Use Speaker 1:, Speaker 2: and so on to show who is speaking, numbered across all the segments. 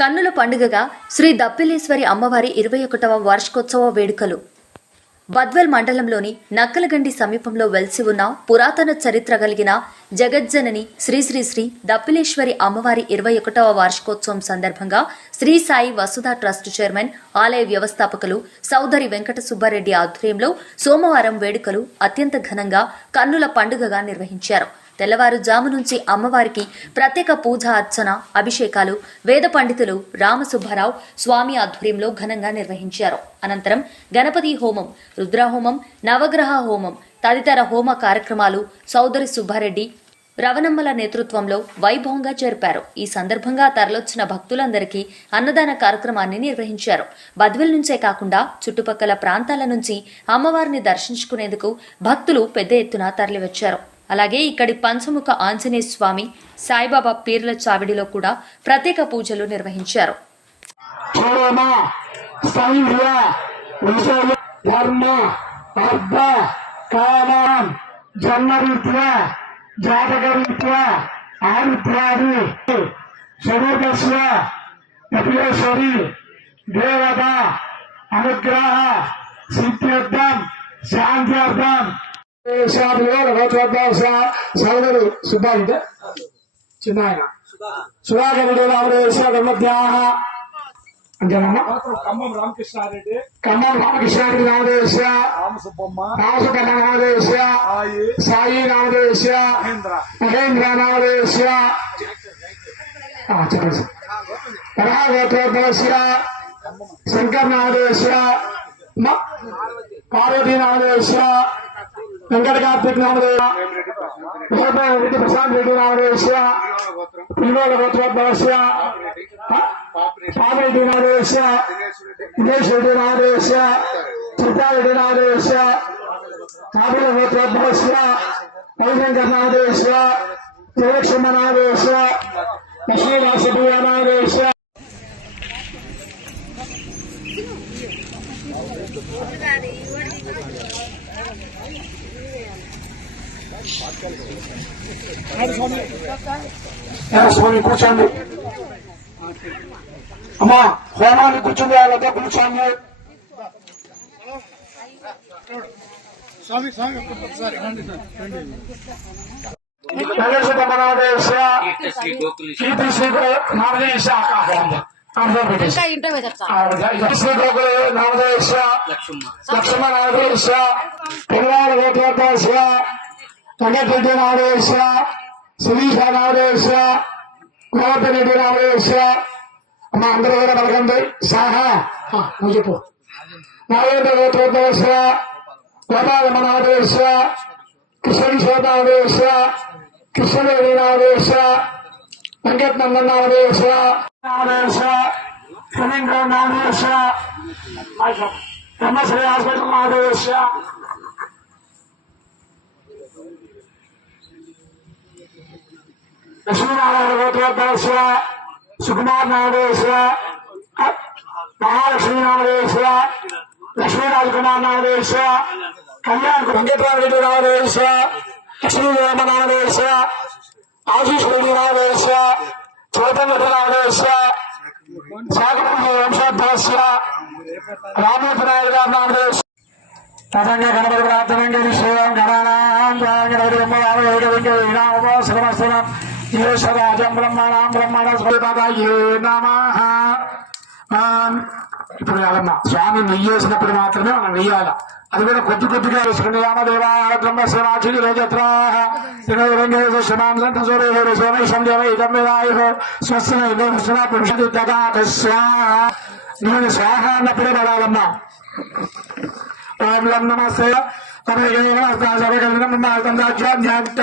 Speaker 1: కన్నుల పండుగగా శ్రీ దప్పిలేశ్వరి అమ్మవారి ఇరవై ఒకటవ వార్షికోత్సవ వేడుకలు. బద్వెల్ మండలంలోని నక్కలగండి సమీపంలో వెలిసి ఉన్న పురాతన చరిత్ర కలిగిన జగజ్జనని శ్రీ శ్రీ శ్రీ దప్పిలేశ్వరి అమ్మవారి ఇరవై ఒకటవ వార్షికోత్సవం సందర్భంగా శ్రీ సాయి వసుధ ట్రస్ట్ చైర్మన్ ఆలయ వ్యవస్థాపకులు సౌదరి వెంకట సుబ్బారెడ్డి ఆధ్వర్యంలో సోమవారం వేడుకలు అత్యంత ఘనంగా కన్నుల పండుగగా నిర్వహించారు. తెల్లవారుజాము నుంచి అమ్మవారికి ప్రత్యేక పూజ అర్చన అభిషేకాలు వేద పండితులు రామసుబ్బారావు స్వామి ఆధ్వర్యంలో ఘనంగా నిర్వహించారు. అనంతరం గణపతి హోమం రుద్రహోమం నవగ్రహ హోమం తదితర హోమ కార్యక్రమాలు సౌదరి సుబ్బారెడ్డి రవణమ్మల నేతృత్వంలో వైభవంగా జరిపారు. ఈ సందర్భంగా తరలొచ్చిన భక్తులందరికీ అన్నదాన కార్యక్రమాన్ని నిర్వహించారు. బద్వెల్ నుంచే కాకుండా చుట్టుపక్కల ప్రాంతాల నుంచి అమ్మవారిని దర్శించుకునేందుకు భక్తులు పెద్ద ఎత్తున తరలివచ్చారు. అలాగే ఇక్కడి పంచముఖ ఆంజనేయ స్వామి సాయిబాబా పీర్ల చావిడిలో కూడా ప్రత్యేక పూజలు నిర్వహించారు.
Speaker 2: క్షేమ స్థైర్య ధర్మ అర్థ దేవత అనుగ్రహ సిద్ధ్యర్థం శాంత్యర్థం సోదరు సుబ్బారెడ్డి చిన్న ఆయన సుధాకరుడు రామదేశ ధర్మధ్యాహ
Speaker 3: ఖమ్మం రామకృష్ణారెడ్డి
Speaker 2: ఖమ్మం రామకృష్ణారెడ్డి రామదేశ
Speaker 3: రామసుబ్బమ్మ
Speaker 2: రామసుకన్న రామదేశ
Speaker 3: సాయి
Speaker 2: సాయి
Speaker 3: మహేంద్ర
Speaker 2: చెప్పండి శంకర్ నామదేశ పార్వతీ నామదేశ వెంకట కార్తీక్ నామదేవ రెడ్డి ప్రశాంత్ రెడ్డి నామదేశ పిల్లోల గోత్రోద్భవస్య పాపరెడ్డి నామదేశ దినేష్ రెడ్డి నామదేశ చిత్తారెడ్డి నామదేశ కాపుల గోత్రోద్భవస్య రవిశంకర్ నామదేశ జయలక్ష్మ నామదేశ లక్ష్మీవాసప్రియ నామదేశ స్వామి కూర్చోండి. అమ్మా హోమాన్ని కూర్చుంది వాళ్ళతో కూర్చోండి.
Speaker 3: స్వామి స్వామి
Speaker 2: నామదేశ నామదేశ లక్ష్మణ నామదేశ పిల్లల వెంకటరెడ్డి నామదేశ సునీష నామదేశ గోపిరెడ్డి నామదేశ అమ్మ అందరూ కూడా పలకండి. సాహా. నువ్వు చెప్పు. నాగేంద్ర గోత్రోద్భవస్య గోపాలమ్మ నామదేశ కిషన్ శోభావేశ కృష్ణదేవి నామదేశ వెంకటనంద నామదేశ నామదేశ రవీంద్ర నామదేశ బ్రహ్మశ్రీ హాస్పిటల్ నామదేశ లక్ష్మీనారాయణ గోత్రోద్భవస్య సుకుమార్ నామదేశ మహాలక్ష్మీ నామదేశ లక్ష్మీరాజ్ కుమార్ నామదేశ కళ్యాణ్ వెంకటరామరెడ్డి నామదేశ లక్ష్మీరామ నామదేశ ఆశీష్ రెడ్డి నామదేశ చైతన్య నామదేశ శాఖపూజ వంశోద్భవస్య రామూర్తి నాయుడు గారి నామదేశ తదంగా గణపతి ప్రార్థనంగా విషయం గణానాం గణపతి బ్రహ్మరామేకవింకవినామోపసరమస్తరం ఏషరాజం బ్రహ్మణాం బ్రహ్మణ స్వపదయే నమః. ఆమ్. ఇప్పుడు కాదమ్మా స్వామి నెయ్యేసినప్పుడు మాత్రమే మనం నెయ్యాల. అది కూడా కొద్ది కొద్దిగా వేసుకుని రామదేవా నేను స్వాహ అన్నప్పుడే పడాలమ్మా ఓం నమస్తే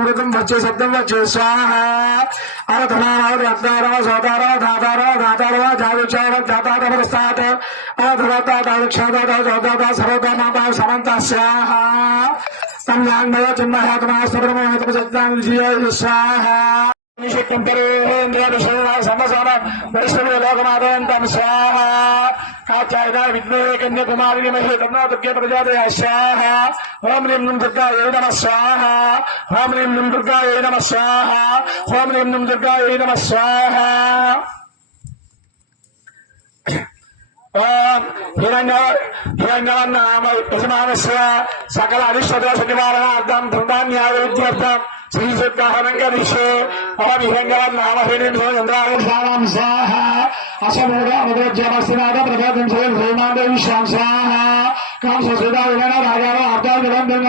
Speaker 2: ृतम बच्चे शब्दम बच्चे स्वाहा अर्थनाव रत्नाव सौतारव धातारव धातारव जागुक्षाव जातारवस्तात अर्थदाता दाक्षादाता सौदाता सर्वता माता समन्ता स्वाहा तम ज्ञान भव तम सत्यां स्वाहा లోకమాదయంతం స్వాహ. కాచాయన విఘ్నేకన్య కుమారిని మహి తన్నా ప్రజాదయ. స్వాహ. ఓం హ్రీం నం దుర్గాయ నమ స్వాహ. ఓం హ్రీం నం దుర్గాయ నమ స్వాహ. ఓం హ్రీం నం దుర్గాయ నమ స్వాహ. ఓం సకల అరిష్టదోష నివారణార్థం ధృతాన్యాయ విద్యార్థం శ్రీశుద్ధాహనం కరిష్యే ఓం స్వాహ. అసమూఢముద్రోజ్యమస్తినాథ ప్రజాతం శ్రీ శ్రీమాందే విశ్వాం స్వాహ. కాంస సుధా రాజావ అర్థం జలంతం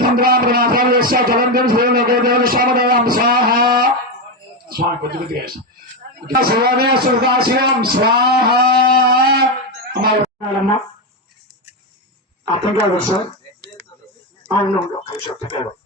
Speaker 2: చంద్రాం ప్రమాసాలు జలంతం శ్రీ లోకేదేవ విశ్వామదేవం స్వాహ. స్వామి కొద్ది కొద్దిగా శివనే సుదాశివం స్వాహ. అర్థం కాదు సార్. అవును ఒక్క నిమిషం. అర్థం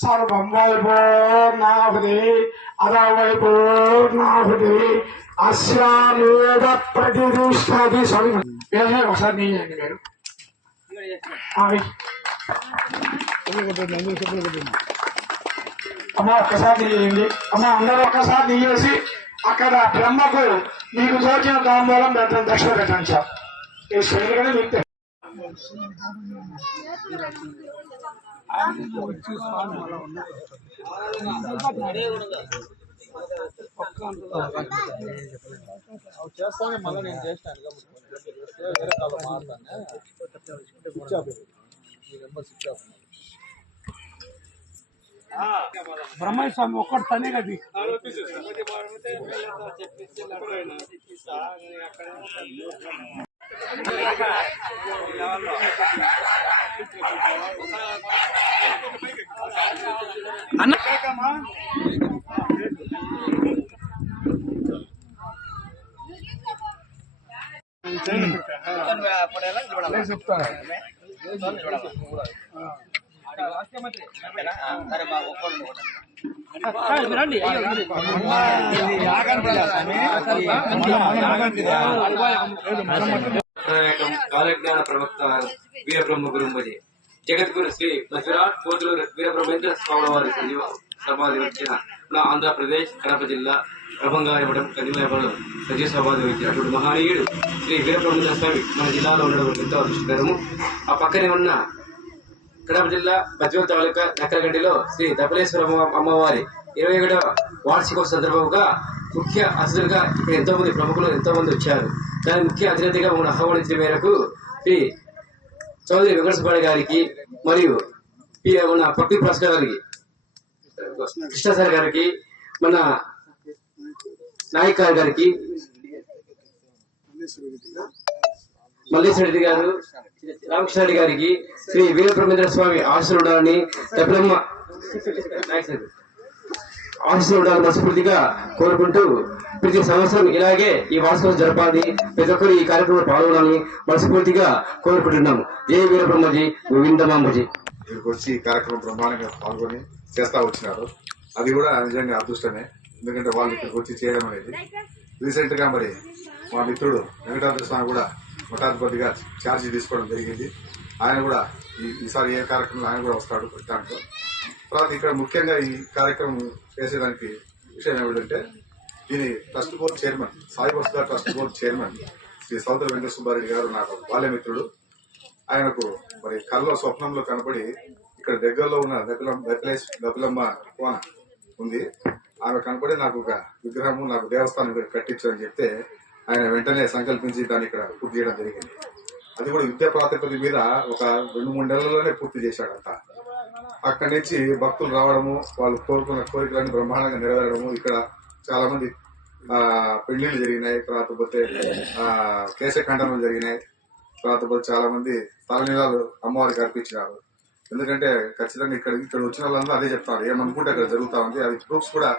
Speaker 2: సర్వం వైభూర్ణాహుతి అదవైభూర్ణాహుతి అస్యామేవ ప్రతిష్టది స్వామి వేరే ఒకసారి నీయండి మీరు. అవి అమ్మ ఒక్కసారి నీయండి అమ్మ అందరూ ఒక్కసారి నీయేసి అక్కడ బ్రహ్మకు మీకు తోచిన తాంబూలం పెట్టండి దక్షిణ కట్టించాం సార్ ఈ శ్రేణిగానే మీకు
Speaker 3: చేస్తానే మళ్ళీ నేను చేస్తాను వేరే కాలం స్విచ్ ఆఫ్ ఈ number switch off Brahmayya Swamy ఒక్కటి తనే కది
Speaker 4: నాయకం కాలజ్ఞాన ప్రవక్త వీరబ్రహ్మ గురుంబజి జగద్గురు శ్రీ బసవిరాట్ కోతులూరు వీరబ్రహ్మేంద్ర స్వామి వారి సజీవ సమాధి వచ్చిన మన ఆంధ్రప్రదేశ్ కడప జిల్లా ప్రభంగాయపడం కదిమయపడం సజీవ సమాధి వచ్చిన అటువంటి మహనీయుడు శ్రీ వీరబ్రహ్మేంద్ర స్వామి మన జిల్లాలో ఉండడం ఎంతో అదృష్టకరము. ఆ పక్కనే ఉన్న కడప జిల్లా బజ్వల్ తాలూకా నక్కలగడ్డిలో శ్రీ దపలేశ్వర అమ్మవారి ఇరవై ఒకటవ వార్షికోత్సవ సందర్భంగా ముఖ్య అతిథులుగా ఇక్కడ ఎంతో మంది ప్రముఖులు ఎంతో మంది వచ్చారు. దాని ముఖ్య అతిథిగా మమ్మల్ని ఆహ్వానించిన మేరకు శ్రీ చౌదరి వెంకటసుబ్బాయి గారికి మరియు పి. మన పప్పి ప్రసాద్ గారికి కృష్ణసార్ గారికి మన నాయక్ గారికి మల్లేశ్వర రెడ్డి గారు రామకృష్ణ రెడ్డి గారికి శ్రీ వీరబ్రహ్మేంద్ర స్వామి ఆశలు ఉండాలని డబ్బులమ్మ ఆశలు ఉండాలని మనస్ఫూర్తిగా కోరుకుంటూ ప్రతి సంవత్సరం ఇలాగే ఈ వార్షికోత్సవం జరపాలి. ప్రతి ఒక్కరు ఈ కార్యక్రమంలో పాల్గొనాలని మనస్ఫూర్తిగా కోరుకుంటున్నాము. జై వీరబ్రహ్మజీ గోవిందమాంబజీ
Speaker 5: వచ్చి ఈ కార్యక్రమం బ్రహ్మాండంగా పాల్గొని చేస్తా వచ్చినారు. అది కూడా నిజంగా అదృష్టమే. ఎందుకంటే వాళ్ళు ఇక్కడికి వచ్చి చేయడం అనేది. రీసెంట్గా మరి మా మిత్రుడు వెంకటాద్రి స్వామి కూడా మఠాధిపతిగా ఛార్జీ తీసుకోవడం జరిగింది. ఆయన కూడా ఈ- ఈసారి ఏ కార్యక్రమంలో ఆయన కూడా వస్తాడు దాంట్లో. తర్వాత ఇక్కడ ముఖ్యంగా ఈ కార్యక్రమం చేసేదానికి విషయం ఏమిటంటే దీని trust board chairman Sai Vasudha trust board chairman Shri సౌదర Venkata Subbareddy గారు నాకు బాల్యమిత్రుడు ఆయనకు మరి కల్లో స్వప్నంలో కనపడి ఇక్కడ దగ్గరలో ఉన్న దపిలం దపిలేశ్ దపిలమ్మ కోన ఉంది. ఆమె కనపడి నాకు ఒక విగ్రహము నాకు దేవస్థానం కట్టించు అని చెప్తే ఆయన వెంటనే సంకల్పించి దాన్ని ఇక్కడ పూర్తి చేయడం జరిగింది. అది కూడా విద్యా ప్రాతిపది మీద ఒక రెండు మూడు నెలల్లోనే పూర్తి చేశాడంట. అక్కడి నుంచి భక్తులు రావడము వాళ్ళు కోరుకున్న కోరికలను బ్రహ్మాండంగా నెరవేరడము. ఇక్కడ చాలా మంది ఆ పెళ్ళిళ్ళు జరిగినాయి తర్వాత పోతే ఆ కేశఖండనం జరిగినాయి. తర్వాత పోతే చాలా మంది తలనీలాలు అమ్మవారికి అర్పించినారు. ఎందుకంటే ఖచ్చితంగా ఇక్కడ ఇక్కడ వచ్చిన వాళ్ళందరూ అదే చెప్తారు. ఏమనుకుంటే అక్కడ జరుగుతా ఉంది. అది ప్రూఫ్స్ కూడా